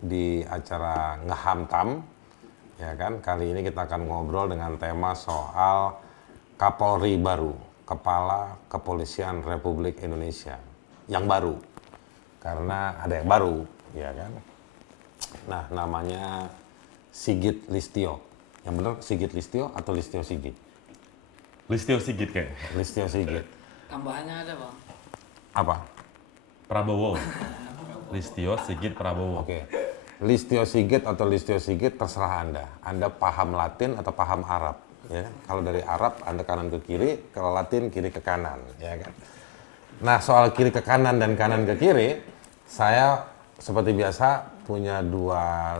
di acara Ngehamtam, ya kan? Kali ini kita akan ngobrol dengan tema soal Kapolri baru, Kepala Kepolisian Republik Indonesia yang baru, karena ada yang baru, ya kan? Nah, namanya Sigit Listio. Yang benar Sigit Listio atau Listio Sigit? Listio Sigit kayaknya. Listio Sigit. Tambahannya ada, Bang. Apa? Prabowo. Listio Sigit Prabowo. Oke. Listio Sigit atau Listio Sigit terserah Anda. Anda paham Latin atau paham Arab, ya. Kalau dari Arab Anda kanan ke kiri, kalau Latin kiri ke kanan, ya kan. Nah, soal kiri ke kanan dan kanan ke kiri, saya seperti biasa punya dua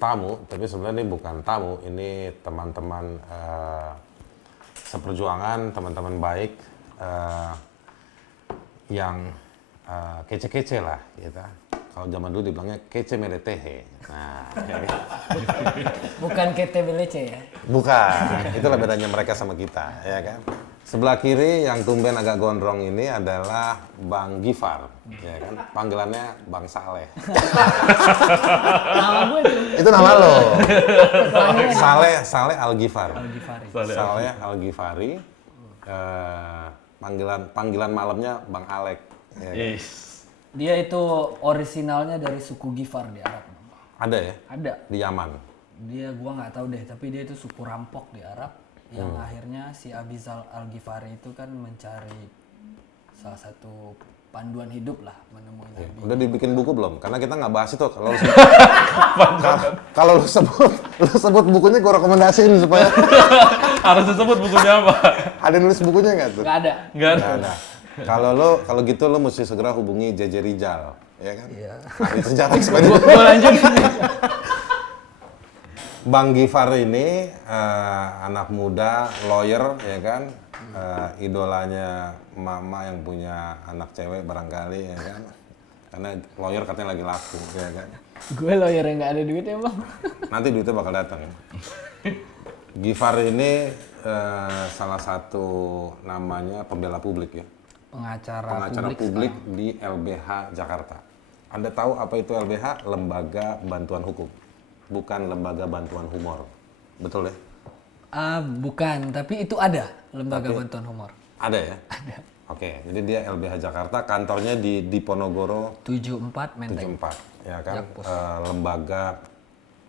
tamu, tapi sebenarnya ini bukan tamu, ini teman-teman seperjuangan, teman-teman baik yang kece-kece lah, gitu. Kalau zaman dulu dibilangnya kece meletehe. Nah, Bukan KTBLC ya? bukan. Itulah bedanya mereka sama kita, ya kan. Sebelah kiri yang tumben agak gondrong ini adalah Bang Gifar, ya kan. Panggilannya Bang Saleh. Nama gue tuh. Itu nama lo. Saleh Al Ghifar. Al-Ghifari. Saleh Al Ghifari. Panggilan malamnya Bang Alek. Ya kan? Yes. Dia itu orisinalnya dari suku Gifar di Arab. Ada ya? Ada. Di Yaman. Gua nggak tahu deh, tapi dia itu suku rampok di Arab yang akhirnya si Abizal Al-Ghifari itu kan mencari salah satu panduan hidup lah, menemui Nabi. Udah dibikin buku belum? Karena kita nggak bahas itu. Kalau lu sebut bukunya gue rekomendasiin supaya Harus disebut bukunya apa? ada yang nulis bukunya nggak tuh? Nggak ada. Enggak ada. Nggak ada. Kalau gitu lo mesti segera hubungi JJ Rizal, ya kan? Iya. Ahli sejarah seperti itu. Gue lanjutin. Bang Gifar ini anak muda, lawyer, ya kan? Idolanya mama yang punya anak cewek barangkali, ya kan? Karena lawyer katanya lagi laku, ya kan? Gue lawyer yang nggak ada duitnya, Bang. Nanti duitnya bakal datang. Gifar ini salah satu namanya pembela publik ya. Pengacara Publik di LBH Jakarta. Anda tahu apa itu LBH? Lembaga Bantuan Hukum. Bukan Lembaga Bantuan Humor. Betul ya? Bukan, tapi itu ada lembaga bantuan humor. Ada ya? Ada. Oke, jadi dia LBH Jakarta, kantornya di Diponegoro 74 Menteng. 74, ya kan? Jakpus. Lembaga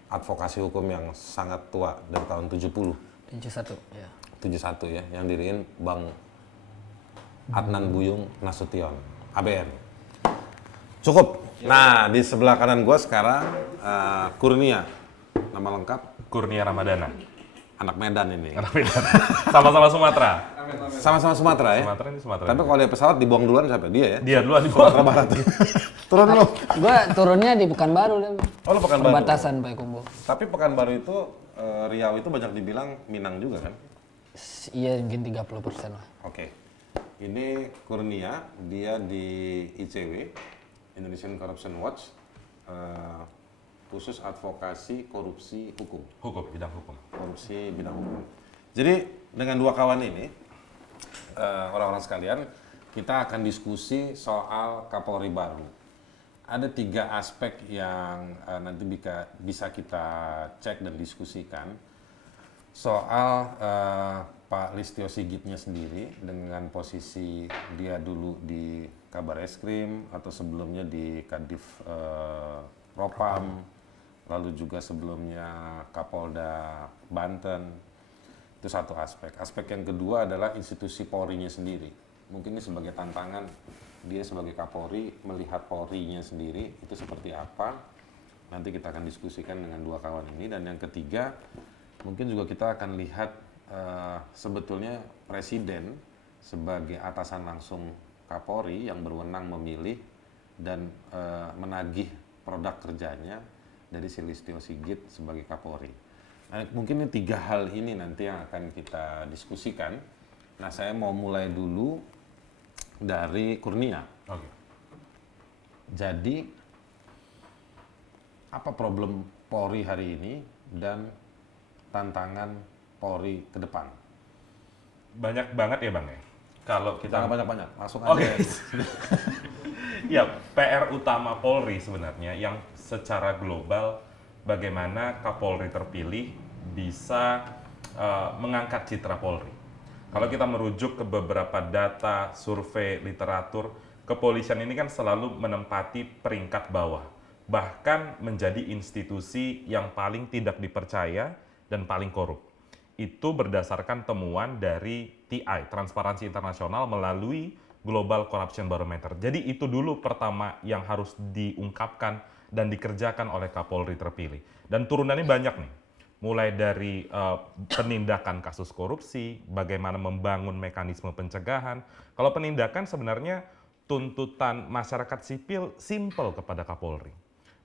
advokasi hukum yang sangat tua dari tahun 70. 71, ya. 71 ya, yang diriin Bang Adnan Buyung Nasution, ABN. Cukup. Nah, di sebelah kanan gua sekarang Kurnia, nama lengkap Kurnia Ramadana. anak Medan ini. Anak Medan. Sama-sama Sumatera. Sama-sama Sumatera ya. Sumatera ini Sumatera. Tapi kalau dia pesawat dibuang duluan siapa? Dia ya. Dia duluan di bawah. Sumatera Barat. Turun lu. Gue turunnya di Pekanbaru deh. Oh, lu Pekanbaru. Perbatasan Payakumbuh. Tapi Pekanbaru itu Riau itu banyak dibilang Minang juga kan? Iya, mungkin 30% lah. Oke. Ini Kurnia, dia di ICW, Indonesian Corruption Watch, khusus advokasi korupsi hukum. Hukum, bidang hukum. Korupsi bidang hukum. Jadi dengan dua kawan ini, orang-orang sekalian, kita akan diskusi soal Kapolri baru. Ada 3 aspek yang nanti bisa kita cek dan diskusikan soal Pak Listio Sigitnya sendiri dengan posisi dia dulu di Kabar Eskrim atau sebelumnya di Kadif Propam, lalu juga sebelumnya Kapolda Banten. Itu satu aspek. Aspek yang kedua adalah institusi Polri-nya sendiri. Mungkin ini sebagai tantangan dia sebagai Kapolri melihat Polri-nya sendiri itu seperti apa. Nanti kita akan diskusikan dengan dua kawan ini. Dan yang ketiga, mungkin juga kita akan lihat sebetulnya Presiden sebagai atasan langsung Kapolri yang berwenang memilih dan menagih produk kerjanya dari si Listio Sigit sebagai Kapolri. Nah, mungkin ini 3 hal ini nanti yang akan kita diskusikan. Nah, saya mau mulai dulu dari Kurnia. Oke. Jadi, apa problem Polri hari ini dan tantangan Polri ke depan? Banyak banget ya Bang ya. Kalau kita Jangan banyak-banyak, langsung Oke. aja. Ya, PR utama Polri sebenarnya yang secara global bagaimana Kapolri terpilih bisa mengangkat citra Polri. Kalau kita merujuk ke beberapa data, survei, literatur, kepolisian ini kan selalu menempati peringkat bawah, bahkan menjadi institusi yang paling tidak dipercaya dan paling korup. Itu berdasarkan temuan dari TI, Transparansi Internasional, melalui Global Corruption Barometer. Jadi itu dulu pertama yang harus diungkapkan dan dikerjakan oleh Kapolri terpilih. Dan turunannya banyak nih, mulai dari penindakan kasus korupsi, bagaimana membangun mekanisme pencegahan. Kalau penindakan sebenarnya tuntutan masyarakat sipil simpel kepada Kapolri.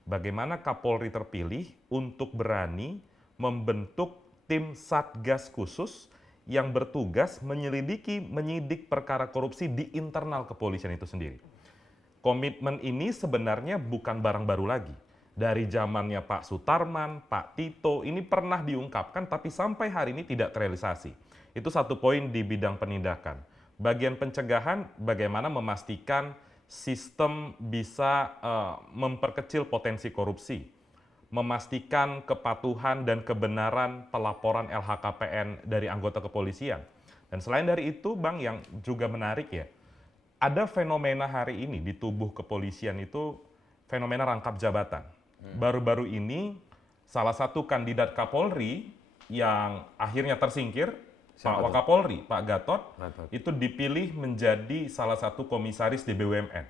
Bagaimana Kapolri terpilih untuk berani membentuk tim Satgas khusus yang bertugas menyidik perkara korupsi di internal kepolisian itu sendiri. Komitmen ini sebenarnya bukan barang baru lagi. Dari zamannya Pak Sutarman, Pak Tito, ini pernah diungkapkan tapi sampai hari ini tidak terrealisasi. Itu satu poin di bidang penindakan. Bagian pencegahan, bagaimana memastikan sistem bisa memperkecil potensi korupsi, memastikan kepatuhan dan kebenaran pelaporan LHKPN dari anggota kepolisian. Dan selain dari itu, Bang, yang juga menarik ya, ada fenomena hari ini di tubuh kepolisian itu fenomena rangkap jabatan. Baru-baru ini salah satu kandidat Kapolri yang akhirnya tersingkir, Pak Wakapolri, Pak Gatot, itu dipilih menjadi salah satu komisaris di BUMN.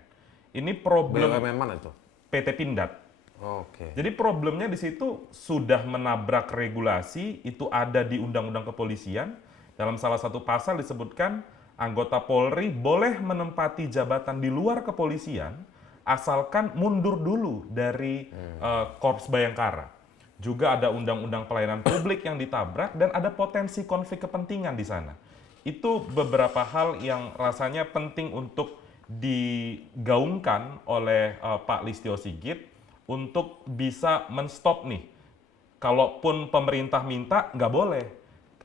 Ini problem BUMN mana itu? PT Pindad. Oke. Jadi problemnya di situ sudah menabrak regulasi, itu ada di Undang-Undang Kepolisian. Dalam salah satu pasal disebutkan anggota Polri boleh menempati jabatan di luar kepolisian asalkan mundur dulu dari Korps Bayangkara. Juga ada Undang-Undang Pelayanan Publik yang ditabrak dan ada potensi konflik kepentingan di sana. Itu beberapa hal yang rasanya penting untuk digaungkan oleh Pak Listio Sigit untuk bisa menstop nih. Kalaupun pemerintah minta, nggak boleh.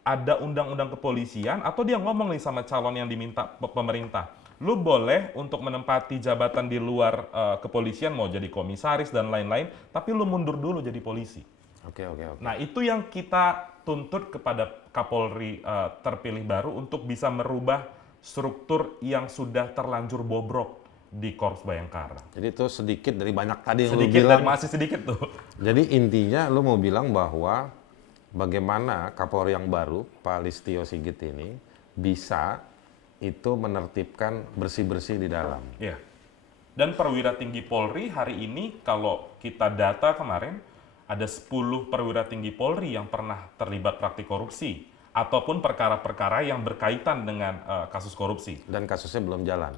Ada undang-undang kepolisian atau dia ngomong nih sama calon yang diminta pemerintah. Lu boleh untuk menempati jabatan di luar kepolisian, mau jadi komisaris dan lain-lain, tapi lu mundur dulu jadi polisi. Oke. Nah, itu yang kita tuntut kepada Kapolri terpilih baru untuk bisa merubah struktur yang sudah terlanjur bobrok di Korps Bayangkara. Jadi itu sedikit dari banyak tadi yang lu Sedikit bilang. dan masih sedikit tuh. Jadi intinya lu mau bilang bahwa bagaimana Kapolri yang baru, Pak Listio Sigit ini, bisa itu menertibkan bersih-bersih di dalam. Ya. Dan perwira tinggi Polri hari ini kalau kita data kemarin ada 10 perwira tinggi Polri yang pernah terlibat praktik korupsi ataupun perkara-perkara yang berkaitan dengan kasus korupsi. Dan kasusnya belum jalan.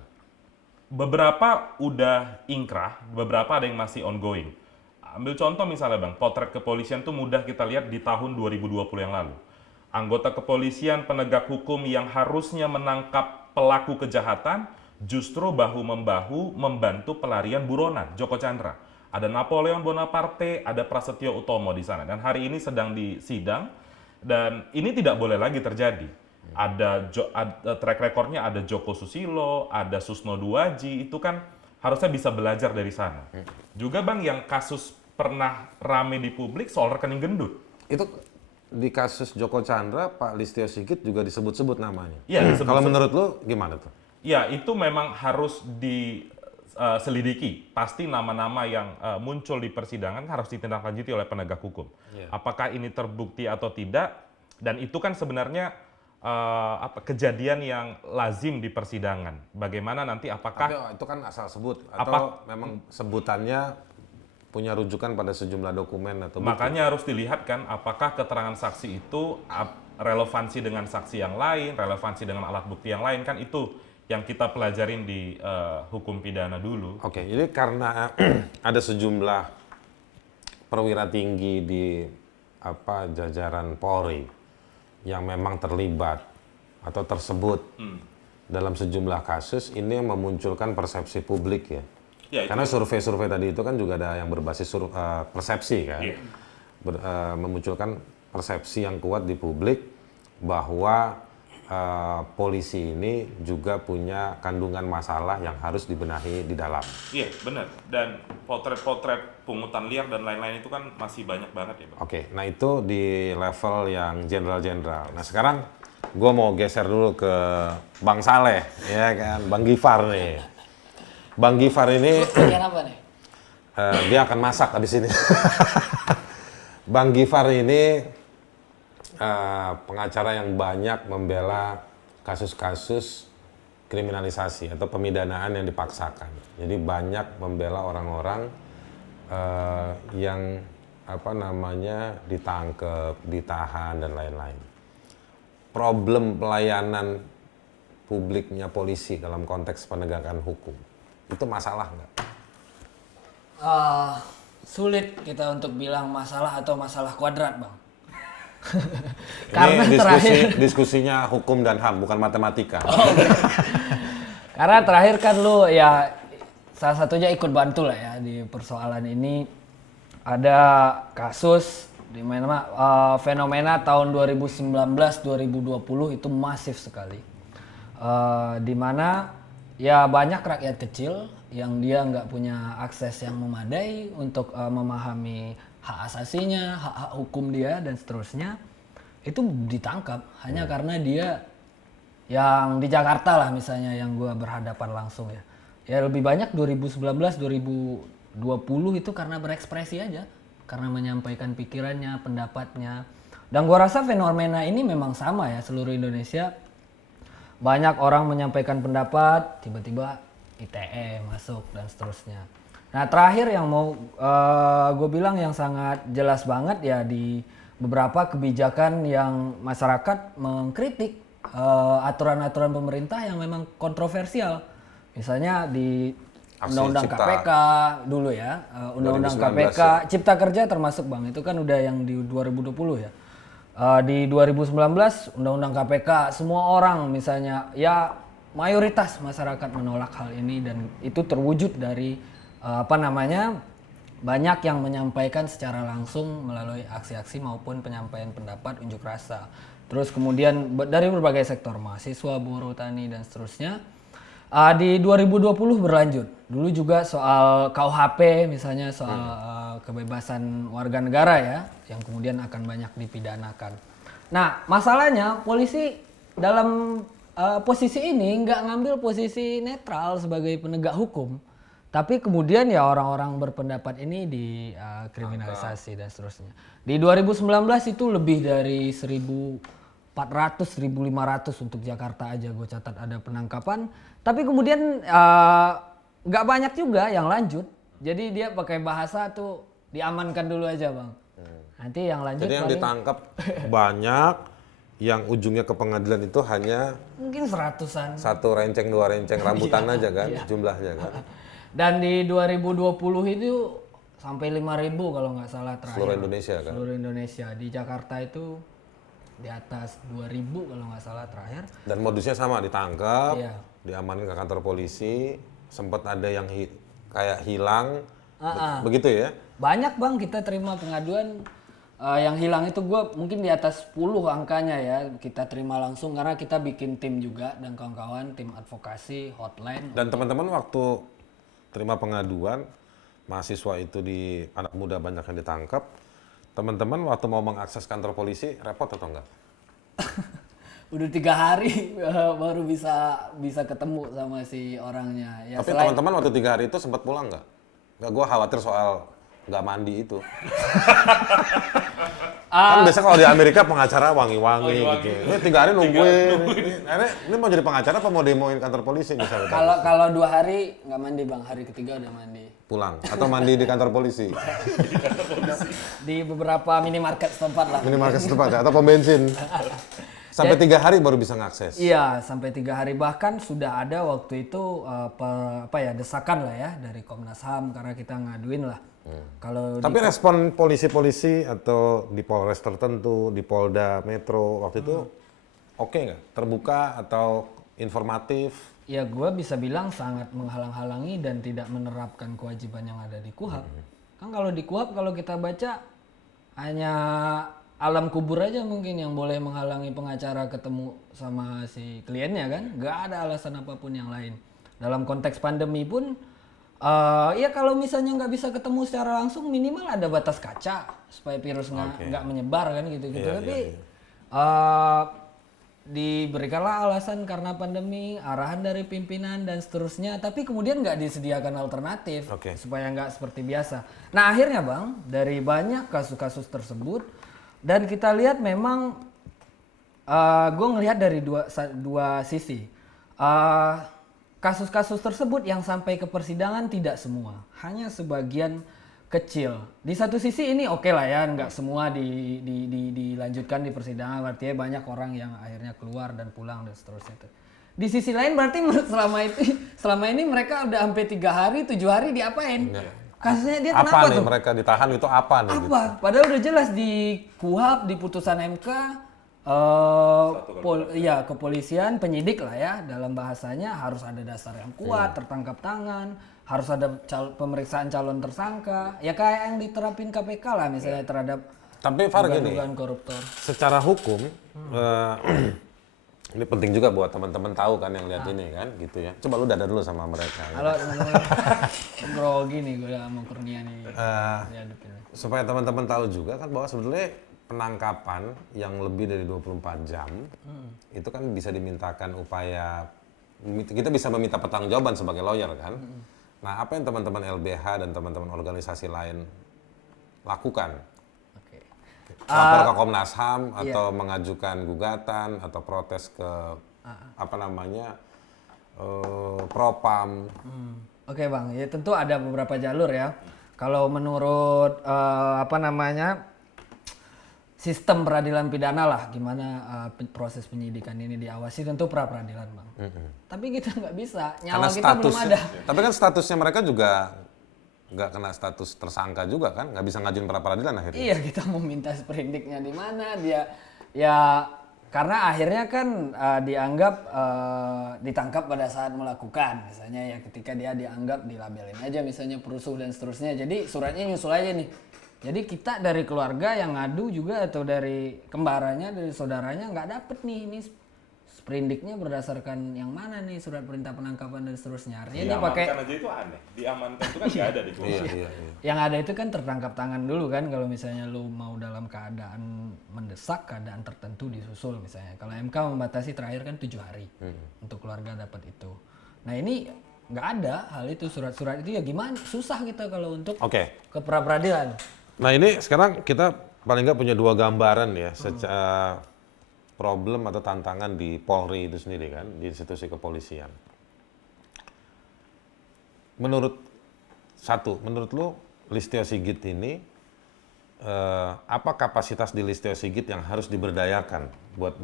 Beberapa udah ingkrah, beberapa ada yang masih ongoing. Ambil contoh misalnya Bang, potret kepolisian itu mudah kita lihat di tahun 2020 yang lalu. Anggota kepolisian penegak hukum yang harusnya menangkap pelaku kejahatan justru bahu-membahu membantu pelarian buronan Joko Chandra. Ada Napoleon Bonaparte, ada Prasetyo Utomo di sana. Dan hari ini sedang disidang dan ini tidak boleh lagi terjadi. Ada track recordnya ada Joko Susilo, ada Susno Duaji, itu kan harusnya bisa belajar dari sana. Juga Bang yang kasus pernah rame di publik soal rekening gendut. Itu di kasus Joko Chandra, Pak Listio Sigit juga disebut-sebut namanya. Iya, disebut-sebut. Kalau menurut lu gimana tuh? Ya, itu memang harus diselidiki. Pasti nama-nama yang muncul di persidangan harus ditindaklanjuti oleh penegak hukum. Apakah ini terbukti atau tidak? Dan itu kan sebenarnya kejadian yang lazim di persidangan. Bagaimana nanti apakah Tapi itu kan asal sebut atau memang sebutannya punya rujukan pada sejumlah dokumen atau bukti? makanya harus dilihat kan apakah keterangan saksi itu relevansi dengan saksi yang lain, relevansi dengan alat bukti yang lain, kan itu yang kita pelajarin di hukum pidana dulu. Oke, jadi karena ada sejumlah perwira tinggi di jajaran Polri yang memang terlibat atau tersebut dalam sejumlah kasus, ini yang memunculkan persepsi publik ya. Ya, Karena survei-survei tadi itu kan juga ada yang berbasis persepsi kan, Iya. Memunculkan persepsi yang kuat di publik bahwa polisi ini juga punya kandungan masalah yang harus dibenahi di dalam. Iya, benar. Dan potret-potret pungutan liar dan lain-lain itu kan masih banyak banget ya, Bang. Oke, nah itu di level yang jenderal-jenderal. Nah sekarang gue mau geser dulu ke Bang Saleh, ya kan, Bang Gifar nih. Bang Gifar ini Bagian apa nih? dia akan masak habis ini. Bang Gifar ini pengacara yang banyak membela kasus-kasus kriminalisasi atau pemidanaan yang dipaksakan. Jadi banyak membela orang-orang yang ditangkap, ditahan dan lain-lain. Problem pelayanan publiknya polisi dalam konteks penegakan hukum itu masalah nggak? Sulit kita untuk bilang masalah atau masalah kuadrat, Bang. Ini diskusinya hukum dan HAM, bukan matematika. Karena terakhir kan lu ya salah satunya ikut bantu lah ya di persoalan ini. Ada kasus di mana fenomena tahun 2019-2020 itu masif sekali. Di mana ya banyak rakyat kecil yang dia nggak punya akses yang memadai untuk memahami hak asasinya, hak hukum dia dan seterusnya, itu ditangkap hanya karena dia yang di Jakarta lah misalnya yang gue berhadapan langsung ya. Ya lebih banyak 2019, 2020 itu karena berekspresi aja, karena menyampaikan pikirannya, pendapatnya. Dan gue rasa fenomena ini memang sama ya seluruh Indonesia. Banyak orang menyampaikan pendapat, tiba-tiba ITE masuk dan seterusnya. Nah terakhir yang mau gue bilang yang sangat jelas banget ya di beberapa kebijakan yang masyarakat mengkritik aturan-aturan pemerintah yang memang kontroversial. Misalnya di Undang-Undang KPK dulu ya, Undang-Undang KPK, ya. Cipta Kerja termasuk Bang, itu kan udah yang di 2020 ya. Di 2019 Undang-Undang KPK semua orang misalnya ya mayoritas masyarakat menolak hal ini dan itu terwujud dari banyak yang menyampaikan secara langsung melalui aksi-aksi maupun penyampaian pendapat, unjuk rasa. Terus kemudian dari berbagai sektor, mahasiswa, buruh, tani dan seterusnya. Di 2020 berlanjut. Dulu juga soal KUHP misalnya soal kebebasan warga negara ya yang kemudian akan banyak dipidanakan. Nah, masalahnya polisi dalam posisi ini nggak ngambil posisi netral sebagai penegak hukum. Tapi kemudian ya orang-orang berpendapat ini dikriminalisasi dan seterusnya. Di 2019 itu lebih dari 1.400, 1.500 untuk Jakarta aja gue catat ada penangkapan. Tapi kemudian nggak banyak juga yang lanjut. Jadi dia pakai bahasa tuh diamankan dulu aja Bang. Nanti yang lanjut jadi yang ditangkap banyak, yang ujungnya ke pengadilan itu hanya mungkin seratusan. 1 renceng 2 renceng rambutan aja kan jumlahnya kan. Dan di 2020 itu sampai 5.000 kalau nggak salah terakhir. Seluruh Indonesia kan? Seluruh Indonesia. Di Jakarta itu di atas 2.000 kalau nggak salah terakhir. Dan modusnya sama, ditangkap, Iya. diamankan ke kantor polisi, sempat ada yang kayak hilang, begitu ya? Banyak Bang kita terima pengaduan yang hilang itu gue mungkin di atas 10 angkanya ya kita terima langsung karena kita bikin tim juga dan kawan-kawan tim advokasi hotline. Dan teman-teman waktu terima pengaduan mahasiswa itu anak muda banyak yang ditangkap, teman-teman waktu mau mengakses kantor polisi repot atau enggak? Udah 3 hari baru bisa ketemu sama si orangnya. Ya, tapi teman-teman waktu 3 hari itu sempat pulang nggak? Nggak, gue khawatir soal nggak mandi itu. Kan biasa kalau di Amerika pengacara wangi-wangi gitu. Ini 3 hari nungguin. Ini mau jadi pengacara apa mau demoin kantor polisi misalnya? Kalau 2 hari nggak mandi Bang, hari ketiga udah mandi. Pulang atau mandi di kantor polisi? Di beberapa minimarket setempat lah. Minimarket setempat ya, atau pom bensin. Sampai 3 hari baru bisa ngakses. Iya, sampai 3 hari bahkan sudah ada waktu itu desakan lah ya dari Komnas HAM karena kita ngaduin lah. Tapi respon polisi-polisi atau di Polres tertentu, di Polda Metro waktu itu oke nggak? Terbuka atau informatif? Ya gue bisa bilang sangat menghalang-halangi dan tidak menerapkan kewajiban yang ada di KUHP. Kan kalau di KUHP kalau kita baca hanya alam kubur aja mungkin yang boleh menghalangi pengacara ketemu sama si kliennya kan, nggak ada alasan apapun yang lain. Dalam konteks pandemi pun, ya kalau misalnya nggak bisa ketemu secara langsung, minimal ada batas kaca supaya virus nggak menyebar kan gitu-gitu. Tapi diberikanlah alasan karena pandemi, arahan dari pimpinan dan seterusnya, tapi kemudian nggak disediakan alternatif supaya nggak seperti biasa. Nah akhirnya Bang, dari banyak kasus-kasus tersebut, dan kita lihat memang, gue ngelihat dari dua sisi. Kasus-kasus tersebut yang sampai ke persidangan tidak semua, hanya sebagian kecil. Di satu sisi ini oke lah ya, nggak semua dilanjutkan di persidangan, artinya banyak orang yang akhirnya keluar dan pulang dan seterusnya. Di sisi lain berarti selama ini mereka udah sampai 3 hari, 7 hari diapain? Kasusnya dia apa kenapa nih tuh? mereka ditahan itu apa nih? Apa? Gitu. Padahal udah jelas di KUHP, di putusan MK, kepolisian, penyidik lah ya, dalam bahasanya harus ada dasar yang kuat, tertangkap tangan, harus ada pemeriksaan calon tersangka, ya kayak yang diterapin KPK lah misalnya terhadap Tapi Far gini, koruptor. secara hukum, ini penting juga buat teman-teman tahu kan yang lihat ini kan, gitu ya. Coba lu dada dulu sama mereka. Halo teman-teman, grogi nih gue sama Kurnia nih. Supaya teman-teman tahu juga kan bahwa sebetulnya penangkapan yang lebih dari 24 jam itu kan bisa dimintakan upaya, kita bisa meminta pertanggungjawaban sebagai lawyer kan. Nah, apa yang teman-teman LBH dan teman-teman organisasi lain lakukan? Lapor ke Komnas HAM atau mengajukan gugatan atau protes ke Propam. Oke Bang, ya tentu ada beberapa jalur ya. Kalau menurut sistem peradilan pidana lah, gimana proses penyidikan ini diawasi, tentu pra peradilan Bang. Tapi kita nggak bisa, nyawa kita belum ada. Tapi kan statusnya mereka juga nggak kena status tersangka juga kan, nggak bisa ngajuin pra peradilan akhirnya. Iya, kita mau minta sprindiknya di mana dia, ya karena akhirnya kan dianggap ditangkap pada saat melakukan, misalnya ya ketika dia dianggap dilabelin aja misalnya perusuh dan seterusnya, jadi suratnya nyusul aja nih. Jadi kita dari keluarga yang ngadu juga atau dari kembarannya, dari saudaranya nggak dapet nih ini sprindiknya berdasarkan yang mana nih, surat perintah penangkapan dan seterusnya. Artinya dia pakai. Diamankan aja itu aneh. Diamankan itu kan nggak ada di kepolisian. Iya. Yang ada itu kan tertangkap tangan dulu kan, kalau misalnya lu mau dalam keadaan mendesak, keadaan tertentu disusul misalnya. Kalau MK membatasi terakhir kan 7 hari untuk keluarga dapat itu. Nah ini nggak ada hal itu, surat-surat itu ya gimana? Susah kita kalau untuk ke pra peradilan. Nah ini sekarang kita paling nggak punya 2 gambaran ya secara problem atau tantangan di Polri itu sendiri kan, di institusi kepolisian. Menurut lu Listio Sigit ini apa kapasitas di Listio Sigit yang harus diberdayakan buat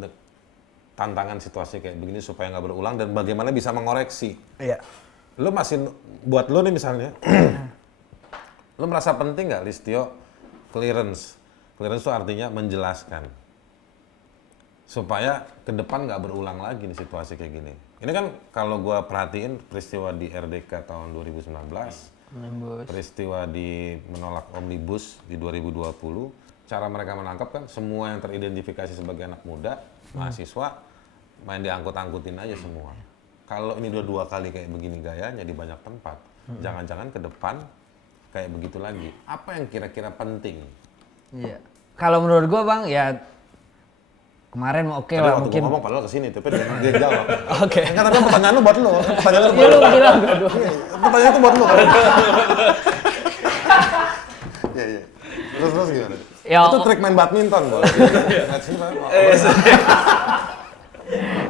tantangan situasi kayak begini supaya nggak berulang, dan bagaimana bisa mengoreksi? Iya. Lu masih, buat lu nih misalnya, lu merasa penting nggak Listio clearance? Clearance itu artinya menjelaskan supaya ke depan nggak berulang lagi nih situasi kayak gini. Ini kan kalau gua perhatiin peristiwa di RDK tahun 2019, peristiwa di menolak Omnibus di 2020, cara mereka menangkap kan semua yang teridentifikasi sebagai anak muda, mahasiswa, main diangkut-angkutin aja semua. Kalau ini dua kali kayak begini gayanya di banyak tempat, jangan-jangan ke depan kayak begitu lagi. Apa yang kira-kira penting? Iya. Kalau menurut gua Bang ya kemarin oke lah waktu mungkin. Gua ngomong padahal kesini, tapi dia jawab. Oke. Kan tapi pertanyaan lu buat lu. Pertanyaan lu Iya lu bilang dua. Pertanyaan itu buat lu. Iya. Terus gimana? Ya, itu trik main badminton, Bos.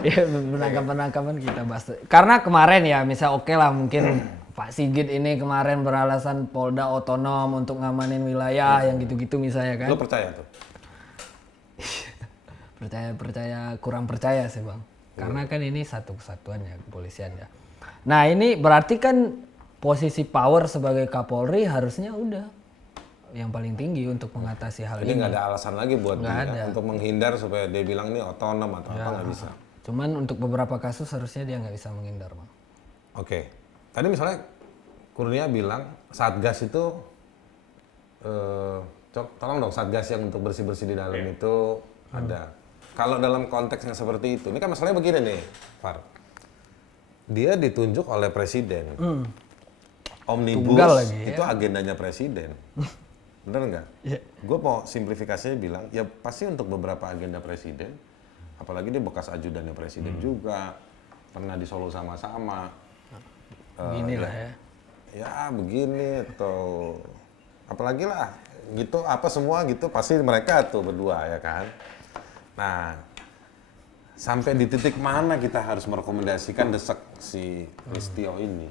Ya penangkapan kita bahas. Karena kemarin ya misal oke lah mungkin Pak Sigit ini kemarin beralasan Polda otonom untuk ngamanin wilayah yang gitu-gitu misalnya kan. Lu percaya tuh? Percaya kurang percaya sih Bang. Karena kan ini satu kesatuan ya kepolisian ya. Nah ini berarti kan posisi power sebagai Kapolri harusnya udah yang paling tinggi untuk mengatasi hal ini. Jadi nggak ada alasan lagi buat dia untuk menghindar supaya dia bilang ini otonom atau apa, nggak bisa. Cuman untuk beberapa kasus harusnya dia nggak bisa menghindar Bang. Oke. Tadi misalnya Kurnia bilang Satgas itu tolong dong Satgas yang untuk bersih-bersih di dalam itu ada. Kalau dalam konteks yang seperti itu, ini kan masalahnya begini nih, Far. Dia ditunjuk oleh presiden. Omnibus Tunggal lagi, itu agendanya presiden. Bener nggak? Iya. Gue mau simplifikasinya bilang, ya pasti untuk beberapa agenda presiden, apalagi dia bekas ajudannya presiden juga, pernah di Solo sama-sama. Beginilah ya. Ya begini atau apalagi lah gitu apa semua gitu pasti mereka tuh berdua ya kan. Nah sampai di titik mana kita harus merekomendasikan desek si Listio ini?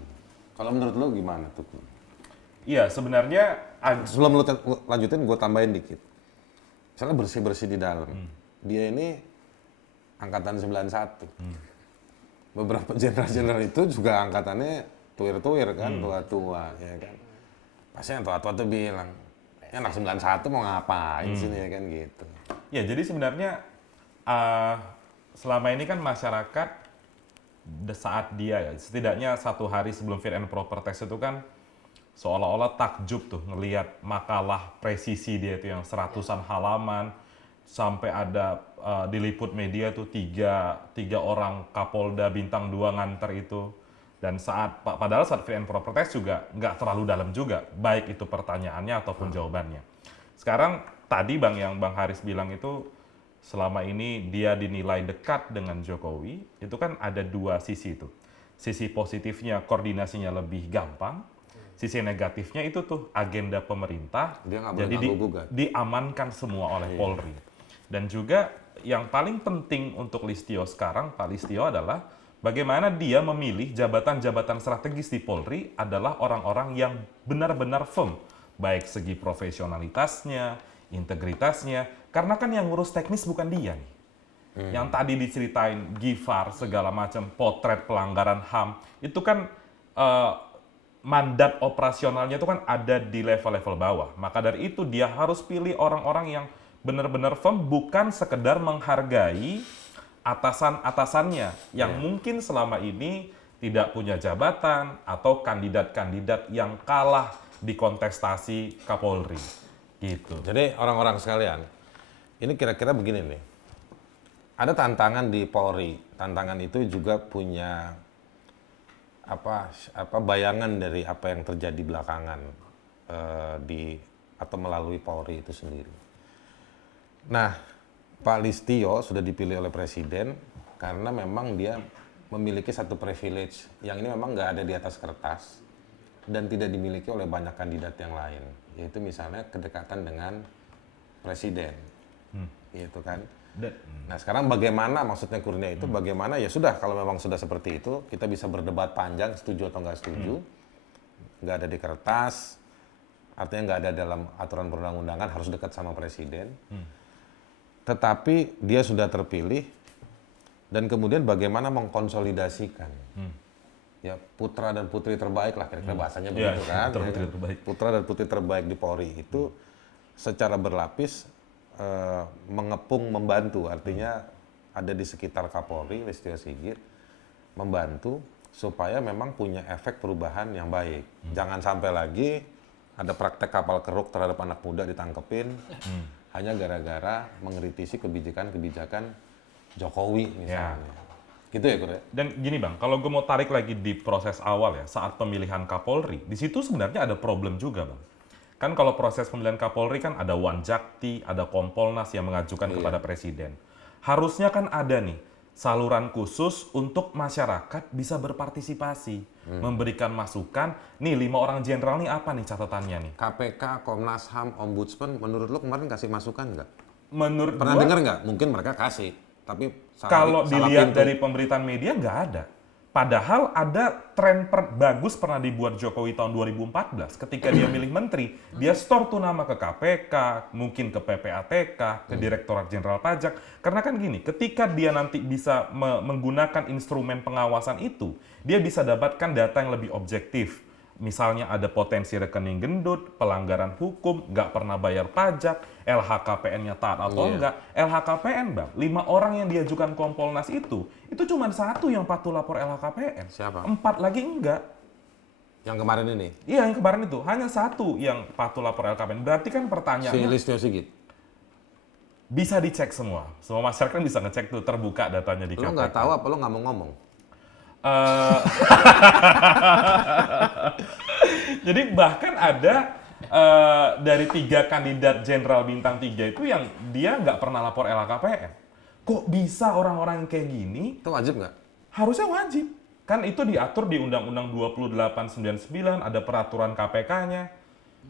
Kalau menurut lo gimana tuh? Iya, sebenarnya Sebelum lo lanjutin gue tambahin dikit. Misalnya bersih-bersih di dalam. Dia ini angkatan 91. Beberapa jenderal-jenderal itu juga angkatannya tuir-tuir kan, tua-tua ya kan. Pasti yang tua-tua tuh bilang, ya anak 91 mau ngapain sini ya kan gitu. ya jadi sebenarnya selama ini kan masyarakat saat dia ya, setidaknya 1 hari sebelum fit and proper test itu kan seolah-olah takjub tuh ngelihat makalah presisi dia itu yang 100-an halaman sampai ada diliput media tuh tiga orang Kapolda bintang 2 nganter itu. Dan padahal saat fit and proper test juga nggak terlalu dalam juga, baik itu pertanyaannya ataupun jawabannya. Sekarang tadi yang Bang Haris bilang itu selama ini dia dinilai dekat dengan Jokowi, itu kan ada 2 sisi itu. Sisi positifnya koordinasinya lebih gampang, sisi negatifnya itu tuh agenda pemerintah Dia nggak boleh jadi ganggu-gugat. diamankan semua oleh Polri. Dan juga yang paling penting untuk Listio sekarang, Pak Listio adalah bagaimana dia memilih jabatan-jabatan strategis di Polri adalah orang-orang yang benar-benar firm, baik segi profesionalitasnya, integritasnya, karena kan yang ngurus teknis bukan dia nih. Yang tadi diceritain Gifar segala macam potret pelanggaran HAM, itu kan mandat operasionalnya itu kan ada di level-level bawah. Maka dari itu dia harus pilih orang-orang yang benar-benar firm, bukan sekedar menghargai atasan-atasannya yang mungkin selama ini tidak punya jabatan atau kandidat-kandidat yang kalah di kontestasi Kapolri. Gitu. Jadi orang-orang sekalian, ini kira-kira begini nih. Ada tantangan di Polri. Tantangan itu juga punya apa bayangan dari apa yang terjadi belakangan atau melalui Polri itu sendiri. Nah, Pak Listio sudah dipilih oleh Presiden karena memang dia memiliki satu privilege yang ini memang nggak ada di atas kertas dan tidak dimiliki oleh banyak kandidat yang lain, yaitu misalnya kedekatan dengan Presiden, gitu kan. Nah sekarang bagaimana maksudnya kurnia itu, bagaimana ya sudah kalau memang sudah seperti itu kita bisa berdebat panjang setuju atau nggak setuju, nggak ada di kertas, artinya nggak ada dalam aturan perundang-undangan harus dekat sama Presiden. Tetapi dia sudah terpilih dan kemudian bagaimana mengkonsolidasikan ya putra dan putri terbaik lah kira-kira bahasanya begitu kan. Putra dan putri terbaik di Polri itu secara berlapis mengepung membantu, artinya ada di sekitar Kapolri Listio Sigit membantu supaya memang punya efek perubahan yang baik. Jangan sampai lagi ada praktek kapal keruk terhadap anak muda ditangkepin hanya gara-gara mengkritisi kebijakan-kebijakan Jokowi misalnya. Gitu ya, Kur? Dan gini Bang, kalau gue mau tarik lagi di proses awal ya, saat pemilihan Kapolri, di situ sebenarnya ada problem juga Bang. Kan kalau proses pemilihan Kapolri kan ada Wanjakti, ada Kompolnas yang mengajukan kepada Presiden. Harusnya kan ada nih saluran khusus untuk masyarakat bisa berpartisipasi, memberikan masukan. Nih 5 orang jenderal nih apa nih catatannya nih? KPK, Komnas HAM, Ombudsman, menurut lo kemarin kasih masukan nggak? Menurut Pernah gua, dengar nggak? Mungkin mereka kasih, tapi kalau salah dilihat pintu. dari pemberitaan media nggak ada. Padahal ada tren bagus pernah dibuat Jokowi tahun 2014 ketika dia milih menteri, dia store tuh nama ke KPK, mungkin ke PPATK, ke Direktorat Jenderal Pajak. Karena kan gini, ketika dia nanti bisa menggunakan instrumen pengawasan itu, dia bisa dapatkan data yang lebih objektif. Misalnya ada potensi rekening gendut, pelanggaran hukum, nggak pernah bayar pajak, LHKPN-nya taat atau enggak. LHKPN Bang, 5 orang yang diajukan Kompolnas itu cuma 1 yang patuh lapor LHKPN. Siapa? 4 lagi enggak. Yang kemarin ini, Iya, yang kemarin itu hanya satu yang patuh lapor LKPN. Berarti kan si pertanyaannya Listio Sigit. bisa dicek semua. Semua masyarakat kan bisa ngecek tuh, terbuka datanya di Lo KPK. nggak tahu apa lo nggak mau ngomong? Eh, Jadi bahkan ada dari 3 kandidat jenderal bintang 3 itu yang dia nggak pernah lapor LHKPN. Kok bisa orang-orang yang kayak gini? Itu wajib nggak? Harusnya wajib. Kan itu diatur di Undang-Undang 2899, ada peraturan KPK-nya.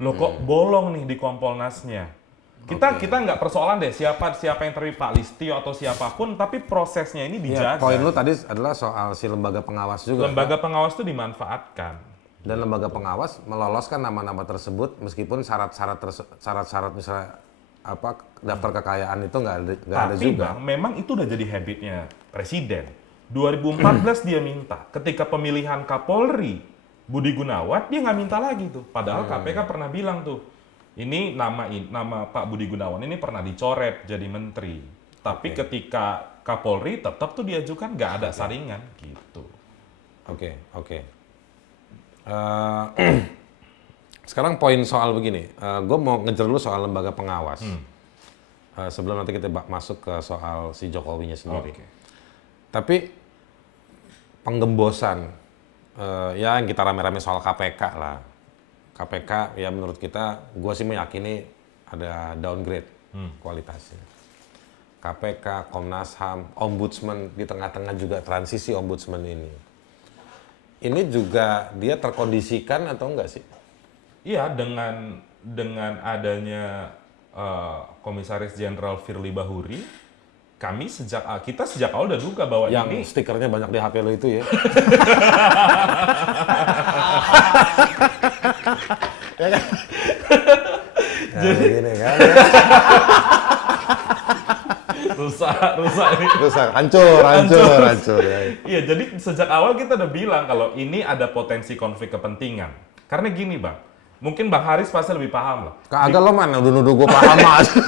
Loh kok bolong nih di Kompolnasnya? Kita nggak persoalan deh siapa yang terlibat, Pak Listio atau siapapun, tapi prosesnya ini Iya, dijaga. poin lu tadi adalah soal si lembaga pengawas juga. Lembaga pengawas itu dimanfaatkan. Dan lembaga pengawas meloloskan nama-nama tersebut meskipun syarat-syarat misalnya apa daftar kekayaan itu nggak ada Tapi juga. Bang, memang itu udah jadi habitnya Presiden. 2014 dia minta, ketika pemilihan Kapolri Budi Gunawan, dia nggak minta lagi tuh. Padahal KPK pernah bilang tuh, ini nama Pak Budi Gunawan ini pernah dicoret jadi menteri. Tapi ketika Kapolri tetap tuh diajukan, nggak ada saringan gitu. Oke. Sekarang poin soal begini, gue mau ngejar dulu soal lembaga pengawas. Sebelum nanti kita masuk ke soal si Jokowinya sendiri. Oke. Tapi penggembosan, ya yang kita rame-rame soal KPK lah. KPK ya menurut kita, gue sih meyakini ada downgrade kualitasnya. KPK, Komnas HAM, Ombudsman di tengah-tengah juga transisi Ombudsman ini. Ini juga dia terkondisikan atau enggak sih? Iya, dengan adanya Komisaris Jenderal Firly Bahuri, kita sejak awal udah duga bahwa Yang ini stikernya banyak di HP lo itu ya. Jadi gini kan. rusak ini. Rusak, hancur ya. Iya, jadi sejak awal kita udah bilang kalau ini ada potensi konflik kepentingan. Karena gini, Bang. Mungkin Bang Haris pasti lebih paham lah. Kagak lo mana udah nuduh gue paham aja.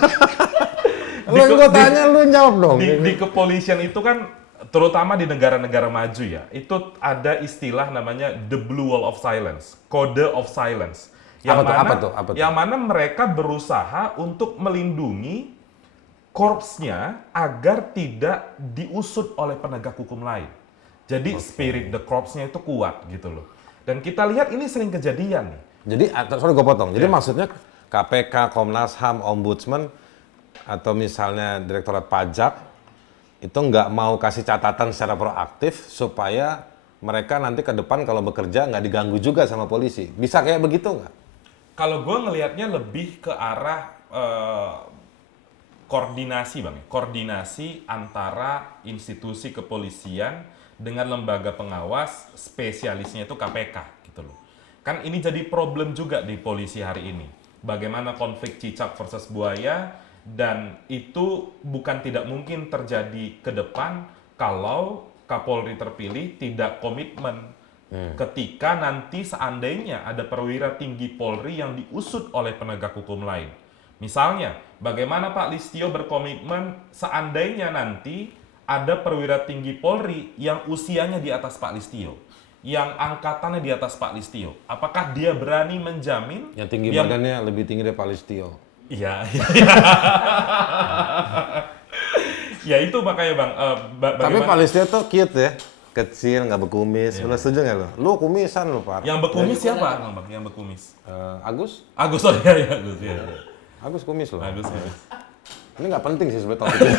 Lo gue tanya lu jawab dong. Di kepolisian itu kan, terutama di negara-negara maju ya, itu ada istilah namanya the blue wall of silence, kode of silence. Apa tuh? Yang mana mereka berusaha untuk melindungi korpsnya agar tidak diusut oleh penegak hukum lain. Jadi spirit the corpsnya itu kuat gitu loh. Dan kita lihat ini sering kejadian nih. Jadi, sorry gue potong. Jadi maksudnya KPK, Komnas HAM, Ombudsman, atau misalnya Direktorat Pajak, itu nggak mau kasih catatan secara proaktif supaya mereka nanti ke depan kalau bekerja nggak diganggu juga sama polisi. Bisa kayak begitu nggak? Kalau gue ngelihatnya lebih ke arah koordinasi, Bang. Koordinasi antara institusi kepolisian dengan lembaga pengawas spesialisnya itu KPK gitu loh. Kan ini jadi problem juga di polisi hari ini. Bagaimana konflik cicak versus buaya, dan itu bukan tidak mungkin terjadi ke depan kalau Kapolri terpilih tidak komitmen. Ketika nanti seandainya ada perwira tinggi Polri yang diusut oleh penegak hukum lain. Misalnya, bagaimana Pak Listio berkomitmen seandainya nanti ada perwira tinggi Polri yang usianya di atas Pak Listio, yang angkatannya di atas Pak Listio. Apakah dia berani menjamin? Yang tinggi badannya lebih tinggi dari Pak Listio. Iya. Ya itu makanya Bang. Tapi Pak Listio tuh cute ya. Kecil, nggak berkumis. Lo setuju nggak lo? Lu kumisan lo, Pak. Yang berkumis siapa, Bang? Yang berkumis? Agus? Agus, oh iya, Agus. Ya. Agus kumis loh. Agus. Ini nggak penting sih sebetulnya topiknya.